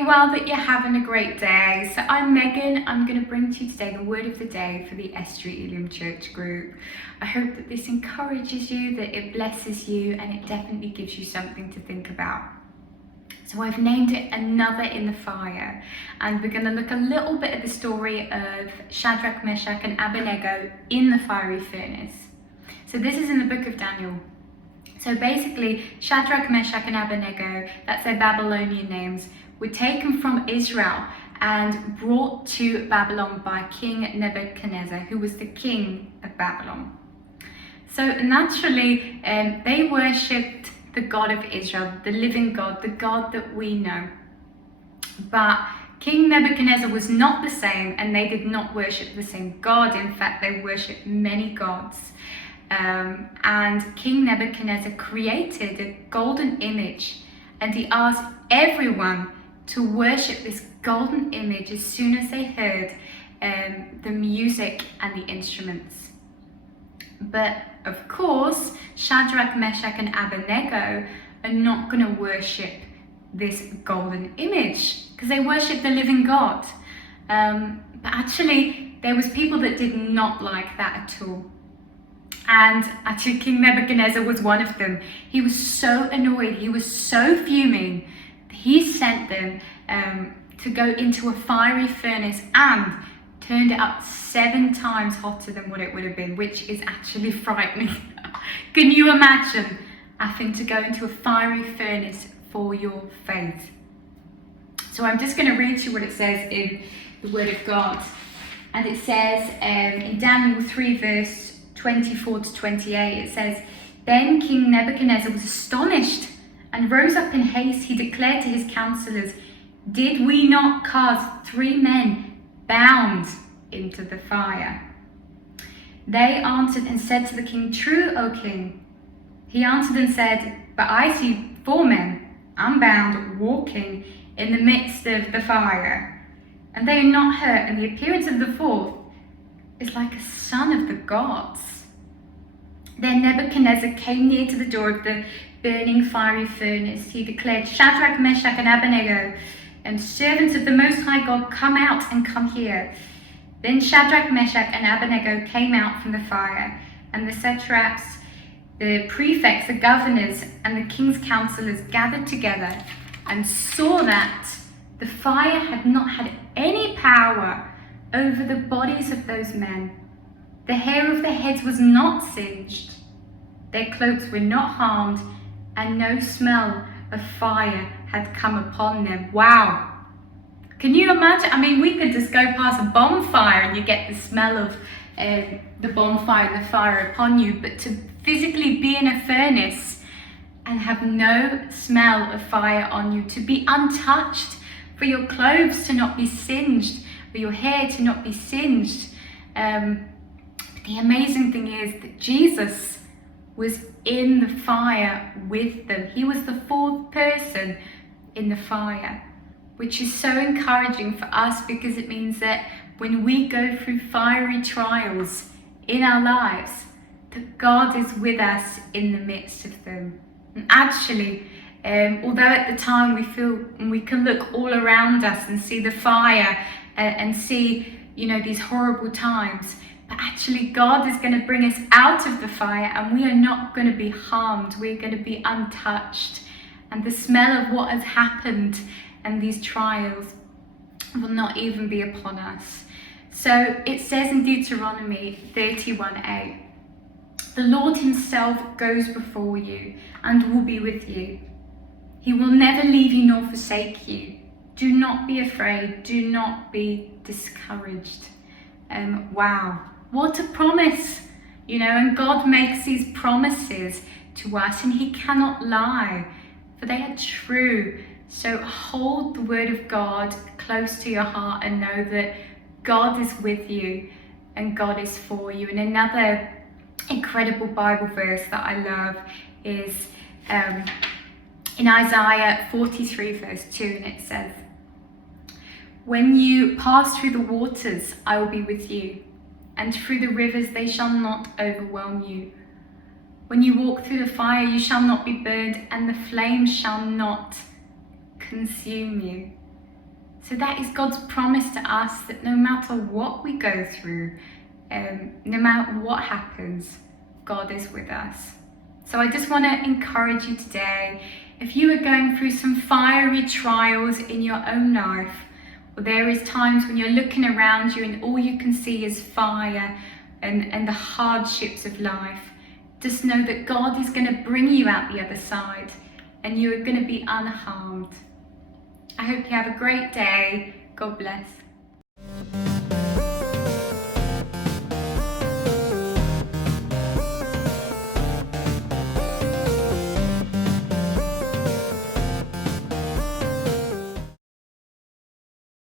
you're well, that you're having a great day. So I'm Megan. I'm going to bring to you today the word of the day for the Estuary Elim Church group. I hope that this encourages you, that it blesses you, and it definitely gives you something to think about. So I've named it Another in the Fire, and we're going to look a little bit at the story of Shadrach, Meshach and Abednego in the fiery furnace. So this is in the book of Daniel. So basically, Shadrach, Meshach and Abednego, that's their Babylonian names, were taken from Israel and brought to Babylon by King Nebuchadnezzar, who was the king of Babylon. So naturally, they worshipped the God of Israel, the living God, the God that we know. But King Nebuchadnezzar was not the same, and they did not worship the same God. In fact, they worshipped many gods. And King Nebuchadnezzar created a golden image, and he asked everyone to worship this golden image as soon as they heard the music and the instruments. But of course, Shadrach, Meshach and Abednego are not going to worship this golden image because they worship the living God. But actually, there was people that did not like that at all. And actually, King Nebuchadnezzar was one of them. He was so annoyed, he was so fuming, he sent them to go into a fiery furnace and turned it up 7 times hotter than what it would have been, which is actually frightening. Can you imagine having to go into a fiery furnace for your faith? So I'm just going to read you what it says in the Word of God. And it says in Daniel 3 verse 24 to 28, it says, "Then King Nebuchadnezzar was astonished and rose up in haste. He declared to his counselors, 'Did we not cast 3 men bound into the fire?' They answered and said to the king, 'True, O king.' He answered and said, 'But I see 4 men unbound walking in the midst of the fire, and they are not hurt, and the appearance of the 4th is like a son of the gods.' Then Nebuchadnezzar came near to the door of the burning fiery furnace. He declared, 'Shadrach, Meshach and Abednego, servants of the Most High God, come out and come here.' Then Shadrach, Meshach and Abednego came out from the fire, and the satraps, the prefects, the governors, and the king's counselors gathered together and saw that the fire had not had any power over the bodies of those men. The hair of their heads was not singed, their cloaks were not harmed, and no smell of fire had come upon them." Wow! Can you imagine? I mean, we could just go past a bonfire and you get the smell of the bonfire and the fire upon you, but to physically be in a furnace and have no smell of fire on you, to be untouched, for your clothes to not be singed, for your hair to not be singed. The amazing thing is that Jesus was in the fire with them. He was the 4th person in the fire, which is so encouraging for us, because it means that when we go through fiery trials in our lives, that God is with us in the midst of them. And actually, although at the time we feel, and we can look all around us and see the fire and see, these horrible times, but actually God is going to bring us out of the fire, and we are not going to be harmed. We're going to be untouched, and the smell of what has happened and these trials will not even be upon us. So it says in Deuteronomy 31:8, "The Lord himself goes before you and will be with you. He will never leave you nor forsake you. Do not be afraid. Do not be discouraged." Wow, what a promise, and God makes these promises to us, and he cannot lie, for they are true. So hold the word of God close to your heart and know that God is with you and God is for you. And another incredible Bible verse that I love is in Isaiah 43 verse 2, and it says, "When you pass through the waters, I will be with you, and through the rivers they shall not overwhelm you. When you walk through the fire, you shall not be burned, and the flames shall not consume you." So that is God's promise to us, that no matter what we go through, no matter what happens, God is with us. So I just want to encourage you today, if you are going through some fiery trials in your own life, or there is times when you're looking around you and all you can see is fire and the hardships of life, just know that God is going to bring you out the other side and you are going to be unharmed. I hope you have a great day. God bless.